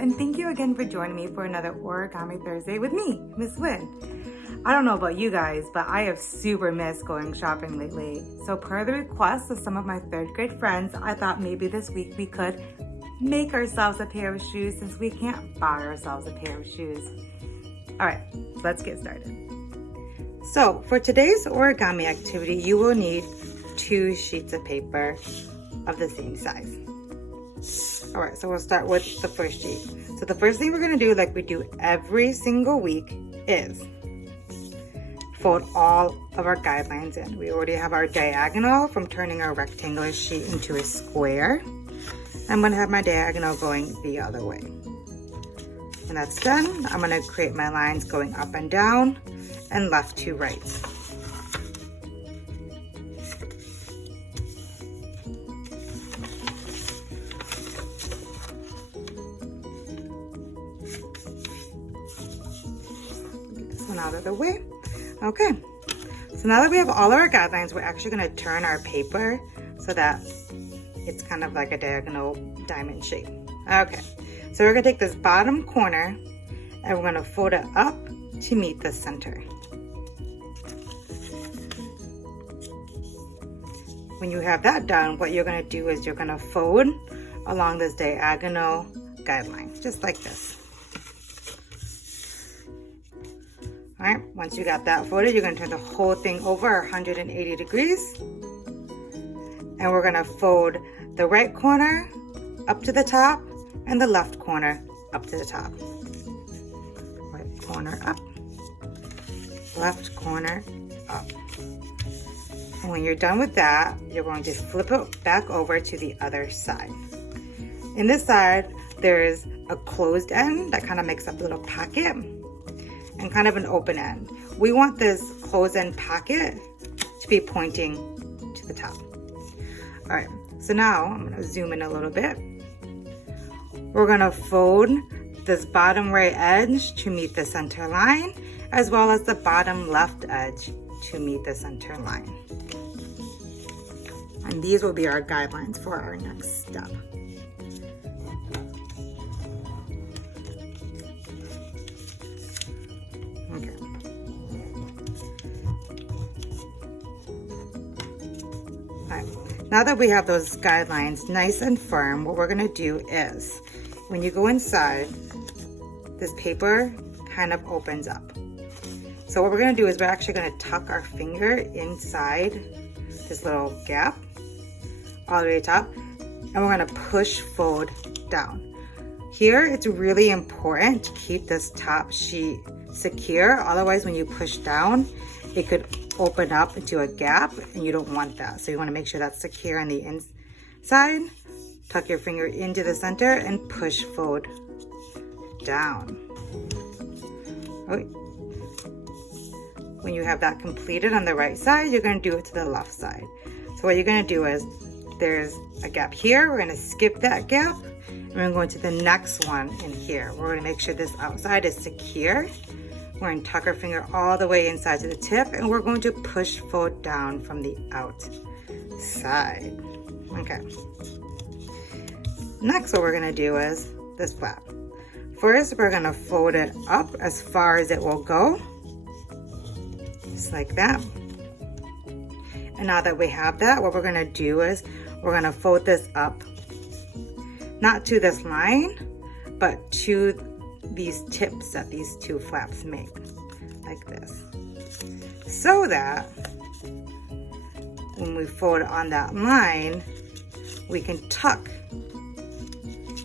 and thank you again for joining me for another Origami Thursday with me, Miss Wynn. I don't know about you guys, but I have super missed going shopping lately. So per the request of some of my third grade friends, I thought maybe this week we could make ourselves a pair of shoes since we can't buy ourselves a pair of shoes. All right, let's get started. So for today's origami activity, you will need 2 sheets of paper of the same size. All right, so we'll start with the first sheet. So the first thing we're gonna do, like we do every single week, is fold all of our guidelines in. We already have our diagonal from turning our rectangular sheet into a square. I'm gonna have my diagonal going the other way. When that's done, I'm gonna create my lines going up and down and left to right. Out of the way. Okay, so now that we have all our guidelines, we're actually going to turn our paper so that it's kind of like a diagonal diamond shape. Okay, so we're going to take this bottom corner and we're going to fold it up to meet the center. When you have that done, what you're going to do is you're going to fold along this diagonal guideline, just like this. All right, once you got that folded, you're gonna turn the whole thing over 180 degrees. And we're gonna fold the right corner up to the top and the left corner up to the top. Right corner up, left corner up. And when you're done with that, you're going to flip it back over to the other side. In this side, there's a closed end that kind of makes up a little pocket and kind of an open end. We want this closed end pocket to be pointing to the top. All right, so now I'm gonna zoom in a little bit. We're gonna fold this bottom right edge to meet the center line, as well as the bottom left edge to meet the center line. And these will be our guidelines for our next step. Okay. All right. Now that we have those guidelines nice and firm, what we're gonna do is, when you go inside, this paper kind of opens up. So what we're gonna do is we're actually gonna tuck our finger inside this little gap, all the way to the top, and we're gonna push fold down. Here, it's really important to keep this top sheet secure, otherwise when you push down it could open up into a gap and you don't want that. So you want to make sure that's secure on the inside. Tuck your finger into the center and push fold down. Okay. When you have that completed on the right side, you're going to do it to the left side. So what you're going to do is, there's a gap here, we're going to skip that gap and we're going to the next one in here. We're going to make sure this outside is secure. We're going to tuck our finger all the way inside to the tip and we're going to push fold down from the outside. Okay. Next, what we're going to do is this flap. First, we're going to fold it up as far as it will go. Just like that. And now that we have that, what we're going to do is we're going to fold this up, not to this line, but to these tips that these 2 flaps make, like this, so that when we fold on that line, we can tuck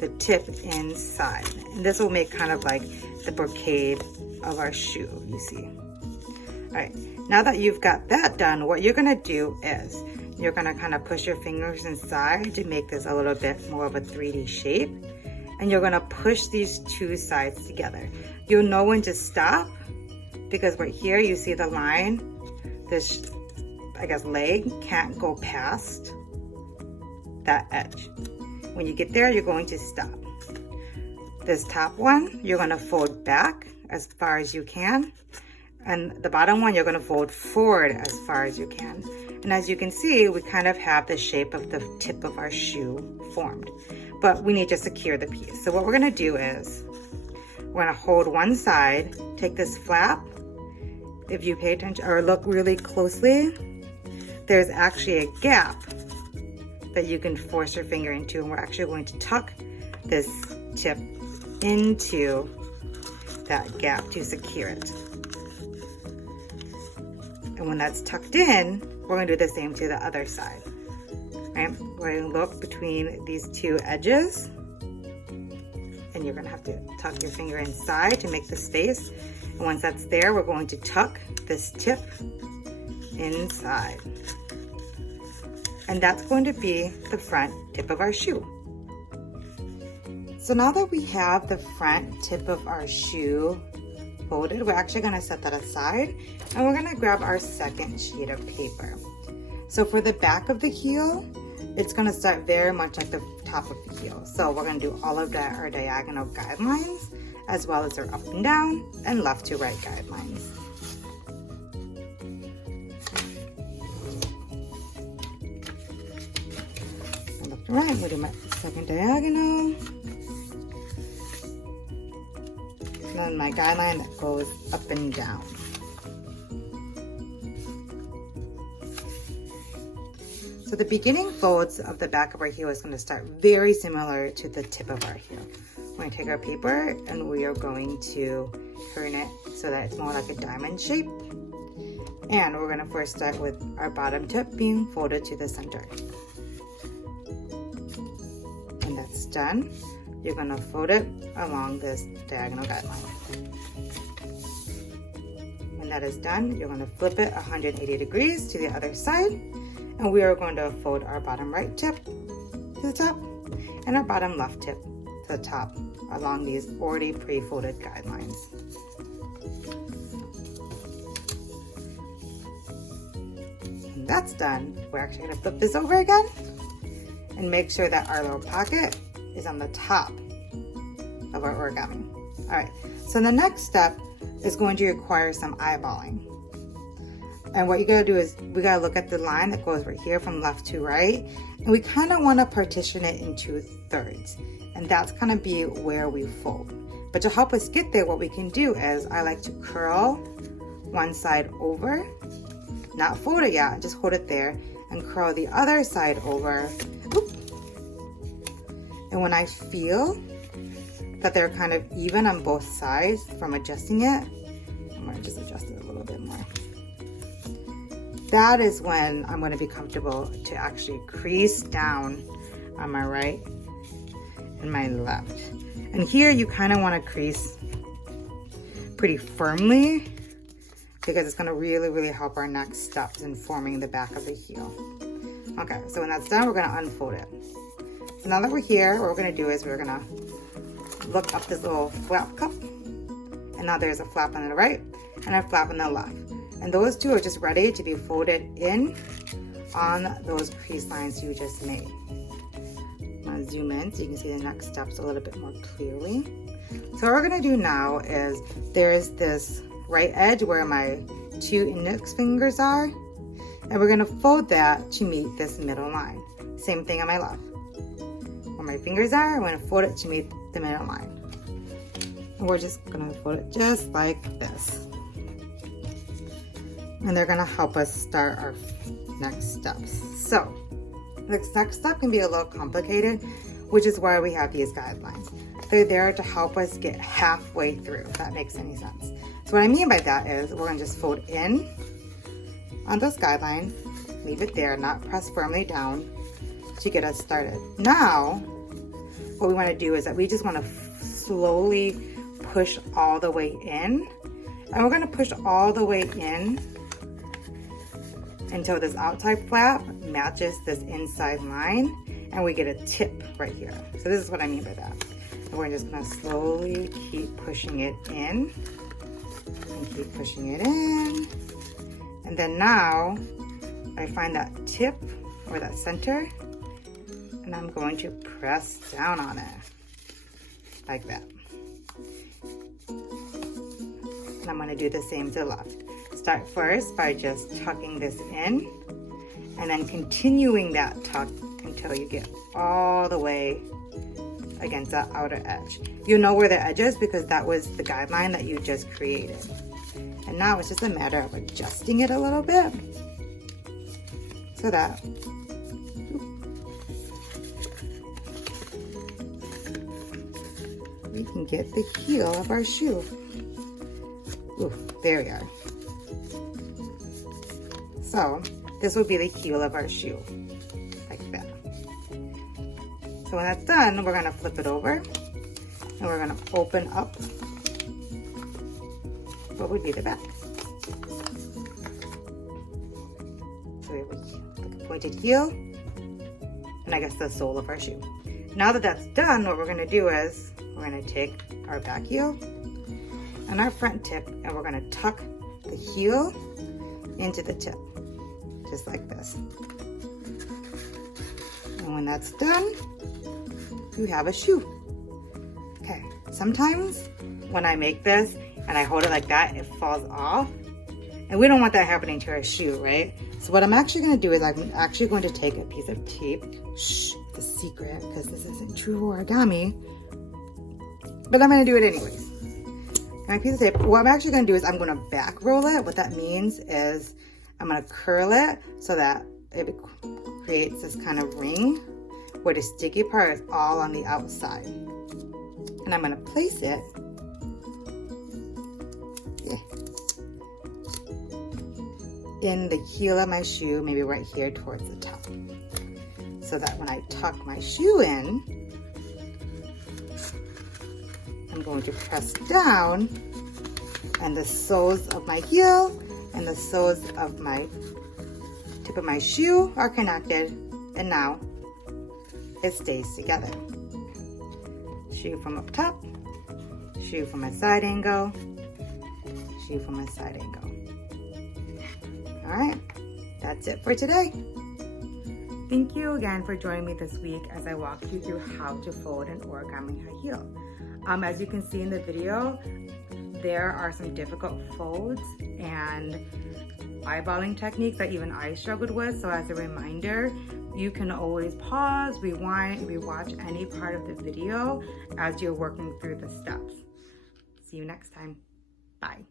the tip inside, and this will make kind of like the brocade of our shoe, you see. All right, now that you've got that done, what you're gonna do is you're gonna kind of push your fingers inside to make this a little bit more of a 3D shape. And you're gonna push these 2 sides together. You'll know when to stop because right here you see the line. This, I guess, leg can't go past that edge. When you get there, you're going to stop. This top one, you're gonna fold back as far as you can. And the bottom one, you're gonna fold forward as far as you can. And as you can see, we kind of have the shape of the tip of our shoe formed. but we need to secure the piece. So what we're gonna do is, we're gonna hold one side, take this flap. If you pay attention or look really closely, there's actually a gap that you can force your finger into, and we're actually going to tuck this tip into that gap to secure it. And when that's tucked in, we're gonna do the same to the other side. Right? We're gonna look between these two edges, and you're gonna have to tuck your finger inside to make the space. And once that's there, we're going to tuck this tip inside. And that's going to be the front tip of our shoe. So now that we have the front tip of our shoe folded, we're actually gonna set that aside, and we're gonna grab our second sheet of paper. So for the back of the heel, it's gonna start very much like the top of the heel. So we're gonna do all of our diagonal guidelines, as well as our up and down and left to right guidelines. Left to right, we'll do my second diagonal. And then my guideline that goes up and down. So the beginning folds of the back of our heel is going to start very similar to the tip of our heel. We're going to take our paper and we are going to turn it so that it's more like a diamond shape. And we're going to first start with our bottom tip being folded to the center. When that's done, you're going to fold it along this diagonal guideline. When that is done, you're going to flip it 180 degrees to the other side. And we are going to fold our bottom right tip to the top and our bottom left tip to the top along these already pre-folded guidelines. When that's done, we're actually going to flip this over again and make sure that our little pocket is on the top of our origami. All right, so the next step is going to require some eyeballing. And what you gotta do is we gotta look at the line that goes right here from left to right, and we kind of want to partition it into thirds, and that's gonna be where we fold. But to help us get there, what we can do is I like to curl one side over, not fold it yet, just hold it there, and curl the other side over. Oop. And when I feel that they're kind of even on both sides from adjusting it, I'm gonna just adjust it a little bit more. That is when I'm going to be comfortable to actually crease down on my right and my left. And here you kind of want to crease pretty firmly because it's going to really, really help our next steps in forming the back of the heel. Okay, so when that's done, we're going to unfold it. So now that we're here, what we're going to do is we're going to look up this little flap cup. And now there's a flap on the right and a flap on the left. And those two are just ready to be folded in on those crease lines you just made. I'm gonna zoom in so you can see the next steps a little bit more clearly. So what we're gonna do now is there's this right edge where my two index fingers are, and we're gonna fold that to meet this middle line. Same thing on my left. Where my fingers are, I'm gonna fold it to meet the middle line. And we're just gonna fold it just like this. And they're gonna help us start our next steps. So, this next step can be a little complicated, which is why we have these guidelines. They're there to help us get halfway through, if that makes any sense. So what I mean by that is we're gonna just fold in on those guidelines, leave it there, not press firmly down to get us started. Now, what we wanna do is that we just wanna slowly push all the way in. And we're gonna push all the way in until this outside flap matches this inside line and we get a tip right here. So this is what I mean by that. And we're just gonna slowly keep pushing it in and keep pushing it in. And then now I find that tip or that center and I'm going to press down on it like that. And I'm gonna do the same to the left. Start first by just tucking this in and then continuing that tuck until you get all the way against the outer edge. You know where the edge is because that was the guideline that you just created. And now it's just a matter of adjusting it a little bit so that we can get the heel of our shoe. Ooh, there we are. So this will be the heel of our shoe, like that. So when that's done, we're gonna flip it over and we're gonna open up what would be the back. So we have a pointed heel and I guess the sole of our shoe. Now that that's done, what we're gonna do is we're gonna take our back heel and our front tip and we're gonna tuck the heel into the tip, just like this. And when that's done, you have a shoe. Okay, sometimes when I make this and I hold it like that, it falls off. And we don't want that happening to our shoe, right? So what I'm actually gonna do is I'm actually going to take a piece of tape. Shh, it's a secret because this isn't true origami. But I'm gonna do it anyways. My piece of tape, what I'm actually gonna do is I'm gonna back roll it. What that means is I'm gonna curl it so that it creates this kind of ring where the sticky part is all on the outside. And I'm gonna place it in the heel of my shoe, maybe right here towards the top. So that when I tuck my shoe in, I'm going to press down and the soles of my heel and the soles of my tip of my shoe are connected, and now it stays together. Shoe from up top, shoe from a side angle, shoe from a side angle. All right, that's it for today. Thank you again for joining me this week as I walked you through how to fold an origami high heel. As you can see in the video, there are some difficult folds and eyeballing techniques that even I struggled with. So as a reminder, you can always pause, rewind, rewatch any part of the video as you're working through the steps. See you next time. Bye.